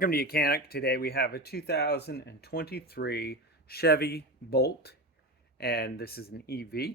Welcome to Mechanic. Today we have a 2023 Chevy Bolt, and this is an EV.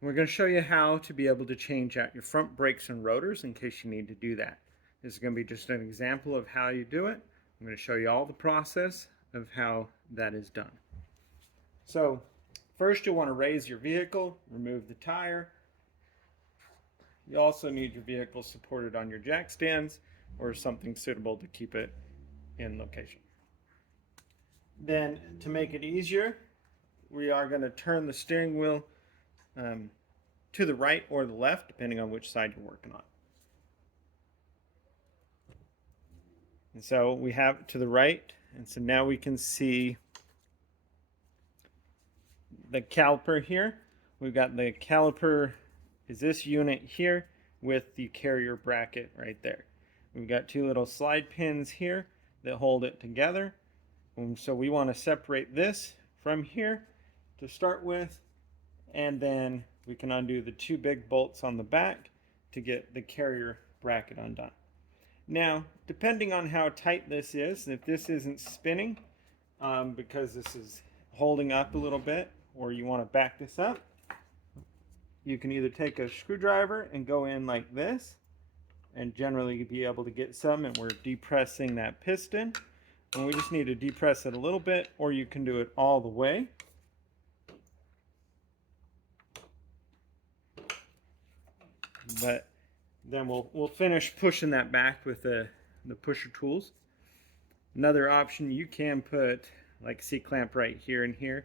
We're going to show you how to be able to change out your front brakes and rotors in case you need to do that. This is going to be just an example of how you do it. I'm going to show you all the process of how that is done. So first you'll want to raise your vehicle, remove the tire. You also need your vehicle supported on your jack stands or something suitable to keep it in location. Then, to make it easier, we are going to turn the steering wheel to the right or the left, depending on which side you're working on. And so we have it to the right, and so now we can see the caliper here. We've got the caliper is this unit here with the carrier bracket right there. We've got two little slide pins here that hold it together. So we want to separate this from here to start with, and then we can undo the two big bolts on the back to get the carrier bracket undone. Now, depending on how tight this is, if this isn't spinning because this is holding up a little bit, or you want to back this up, you can either take a screwdriver and go in like this, and generally be able to get some, and we're depressing that piston. And we just need to depress it a little bit, or you can do it all the way. But then we'll finish pushing that back with the pusher tools. Another option, you can put like a C-clamp right here and here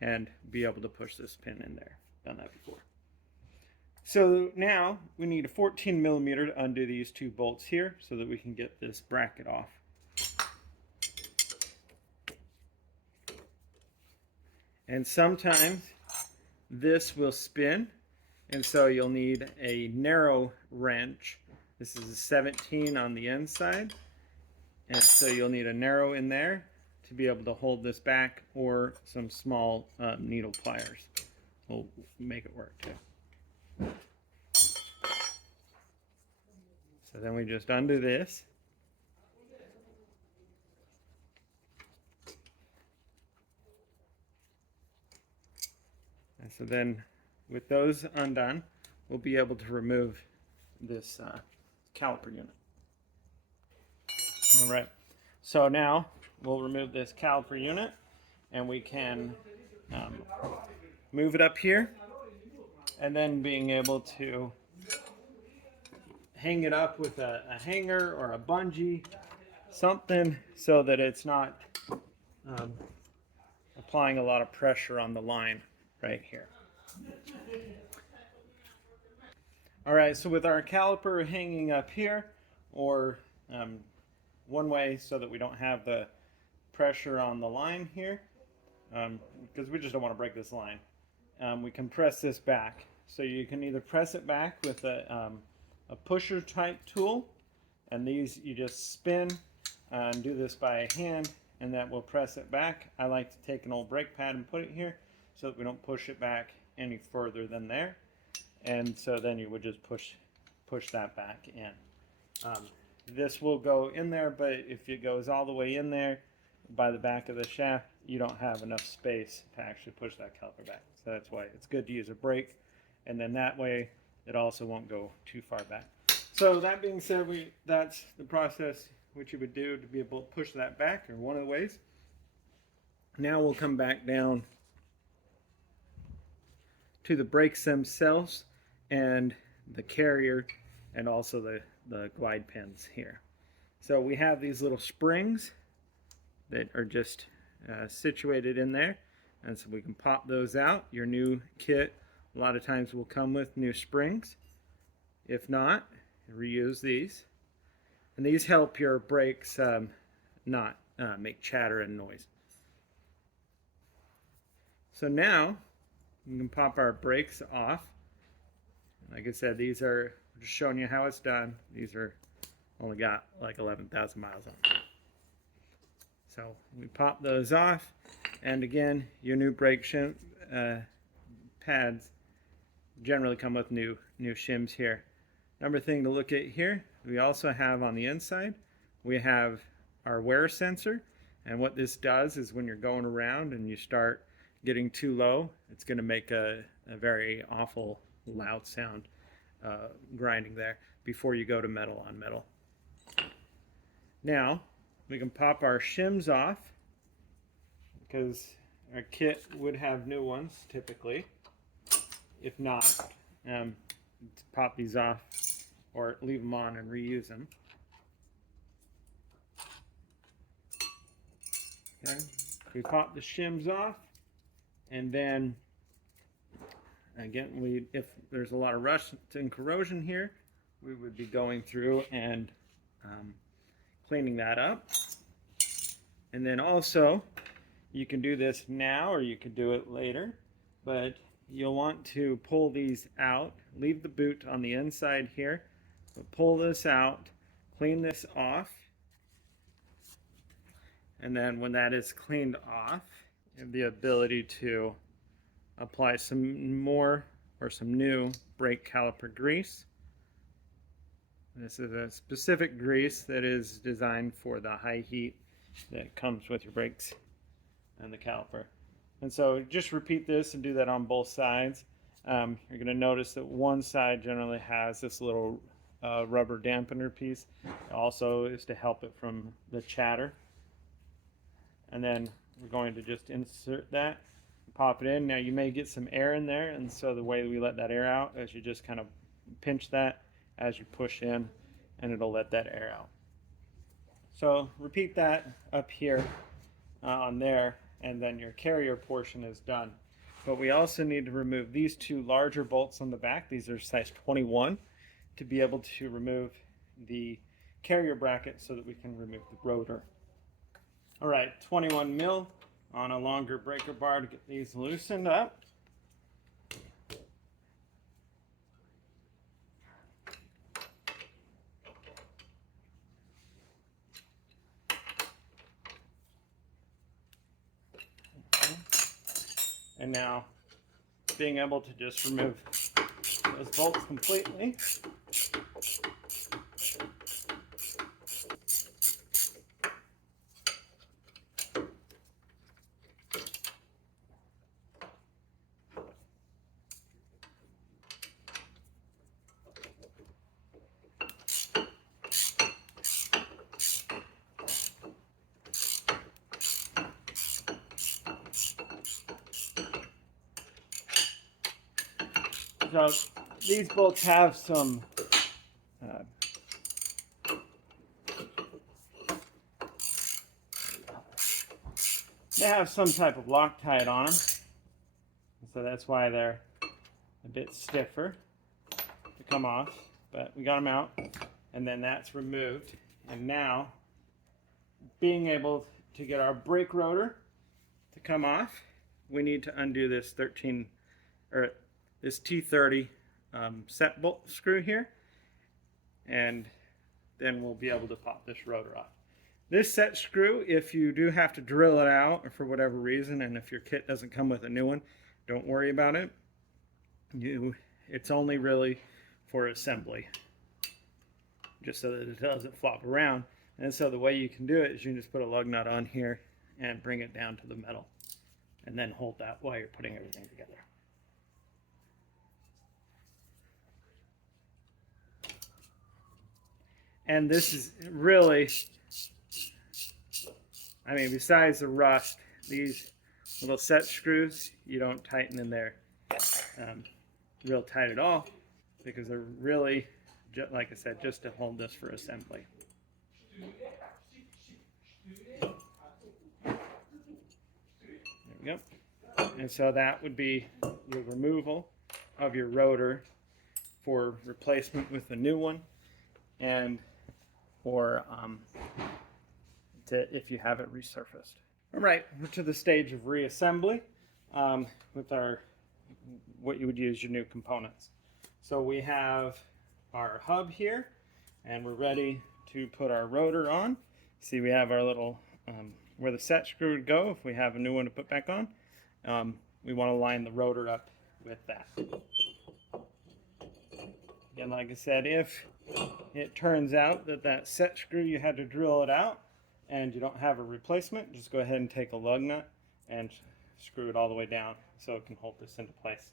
and be able to push this pin in there. Done that before. So now we need a 14 millimeter to undo these two bolts here so that we can get this bracket off. And sometimes this will spin, and so you'll need a narrow wrench. This is a 17 on the inside, and so you'll need a narrow in there to be able to hold this back, or some small needle pliers will make it work too. So then we just undo this. And so then with those undone, we'll be able to remove this caliper unit. All right, so now we'll remove this caliper unit, and we can move it up here, and then being able to hang it up with a hanger or a bungee, something so that it's not applying a lot of pressure on the line right here. All right, so with our caliper hanging up here, or one way so that we don't have the pressure on the line here, because we just don't want to break this line, we can press this back. So you can either press it back with a pusher type tool, and these you just spin and do this by hand, and that will press it back. I like to take an old brake pad and put it here so that we don't push it back any further than there, and so then you would just push that back in. This will go in there, but if it goes all the way in there by the back of the shaft, you don't have enough space to actually push that caliper back. So that's why it's good to use a brake, and then that way it also won't go too far back. So that being said, that's the process which you would do to be able to push that back, or one of the ways. Now we'll come back down to the brakes themselves and the carrier, and also the glide pins here. So we have these little springs that are just situated in there, and so we can pop those out. Your new kit a lot of times will come with new springs. If not, reuse these. And these help your brakes not make chatter and noise. So now we can pop our brakes off. Like I said, these are just showing you how it's done. These are only got like 11,000 miles on them. So we pop those off, and again, your new brake pads generally come with new shims here. Another thing to look at here, we also have on the inside, we have our wear sensor. And what this does is when you're going around and you start getting too low, it's going to make a very awful loud sound grinding there before you go to metal on metal. Now we can pop our shims off because our kit would have new ones typically. If not, pop these off or leave them on and reuse them. Okay, we pop the shims off, and then again, if there's a lot of rust and corrosion here, we would be going through and cleaning that up. And then also, you can do this now or you could do it later, but you'll want to pull these out, leave the boot on the inside here, but pull this out, clean this off, and then when that is cleaned off, you have the ability to apply some more or some new brake caliper grease. This is a specific grease that is designed for the high heat that comes with your brakes and the caliper. And so just repeat this and do that on both sides. You're going to notice that one side generally has this little rubber dampener piece. It also is to help it from the chatter. And then we're going to just insert that, pop it in. Now you may get some air in there, and so the way we let that air out is you just kind of pinch that as you push in, and it'll let that air out. So repeat that up here on there, and then your carrier portion is done. But we also need to remove these two larger bolts on the back. These are size 21 to be able to remove the carrier bracket so that we can remove the rotor. All right, 21 mil on a longer breaker bar to get these loosened up. And now being able to just remove those bolts completely. So these bolts have some they have some type of Loctite on them, so that's why they're a bit stiffer to come off. But we got them out, and then that's removed. And now, being able to get our brake rotor to come off, we need to undo this this T30 set bolt screw here, and then we'll be able to pop this rotor off. This set screw, if you do have to drill it out or for whatever reason, and if your kit doesn't come with a new one, don't worry about it. It's only really for assembly, just so that it doesn't flop around. And so the way you can do it is you can just put a lug nut on here and bring it down to the metal, and then hold that while you're putting everything together. And this is really, I mean, besides the rust, these little set screws, you don't tighten in there real tight at all, because they're really, like I said, just to hold this for assembly. There we go. And so that would be your removal of your rotor for replacement with a new one, and or if you have it resurfaced. All right, we're to the stage of reassembly with what you would use your new components. So we have our hub here, and we're ready to put our rotor on. See, we have our little where the set screw would go if we have a new one to put back on. We want to line the rotor up with that. Again, like I said, if it turns out that set screw you had to drill it out and you don't have a replacement, just go ahead and take a lug nut and screw it all the way down so it can hold this into place.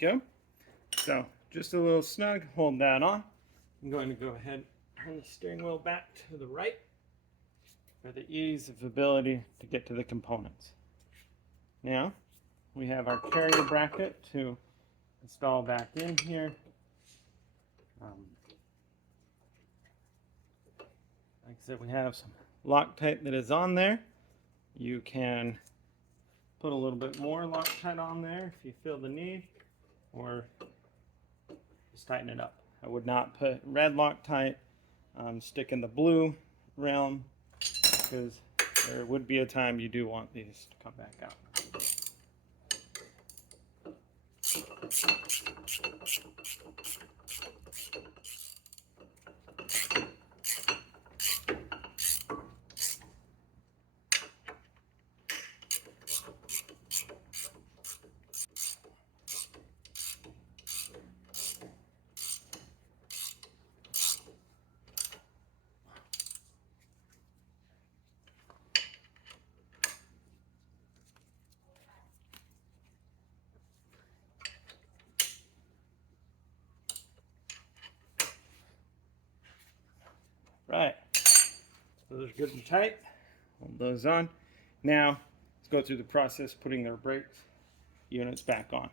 Go. So just a little snug, hold that on. I'm going to go ahead and turn the steering wheel back to the right for the ease of ability to get to the components. Now we have our carrier bracket to install back in here. Like I said, we have some Loctite that is on there. You can put a little bit more Loctite on there if you feel the need, or just tighten it up. I would not put red Loctite, stick in the blue realm, because there would be a time you do want these to come back out. Right, so those are good and tight. Hold those on. Now let's go through the process putting their brake units back on.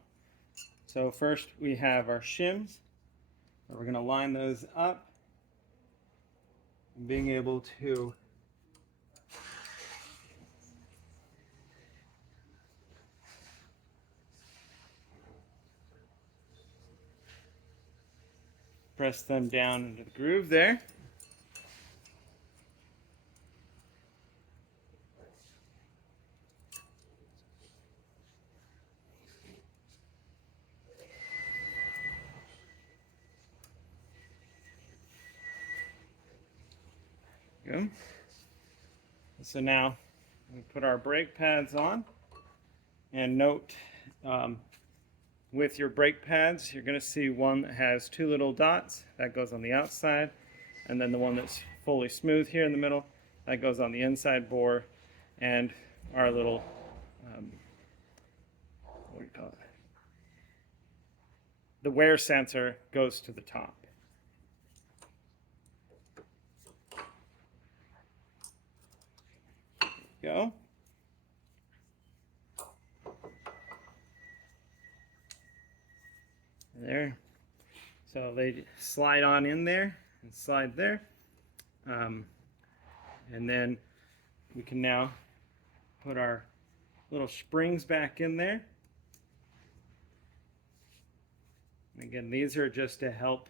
So first we have our shims. We're going to line those up, and being able to press them down into the groove there. Good. So now we put our brake pads on, and note with your brake pads you're going to see one that has two little dots that goes on the outside, and then the one that's fully smooth here in the middle that goes on the inside bore, and our little what do you call it? The wear sensor goes to the top. Go. There. So they slide on in there and slide there. And then we can now put our little springs back in there. And again, these are just to help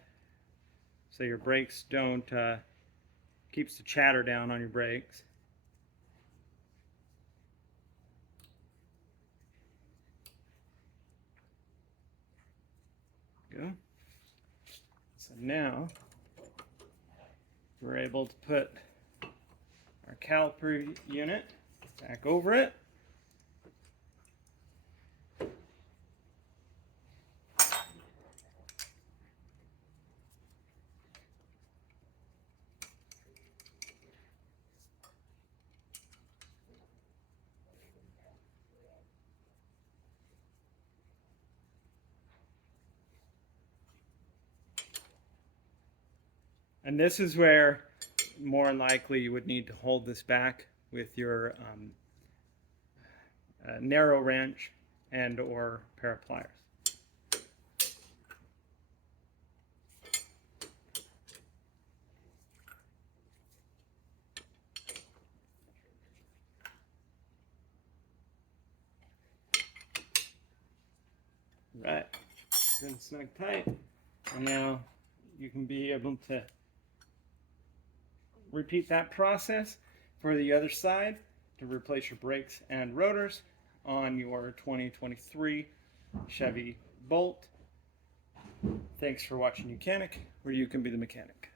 so your brakes don't, keeps the chatter down on your brakes. Go. So now we're able to put our caliper unit back over it. And this is where more than likely you would need to hold this back with your narrow wrench and or pair of pliers. Right, good and snug tight. And now you can be able to repeat that process. for the other side to replace your brakes and rotors on your 2023 Chevy Bolt. Thanks for watching Mechanic, where you can be the mechanic.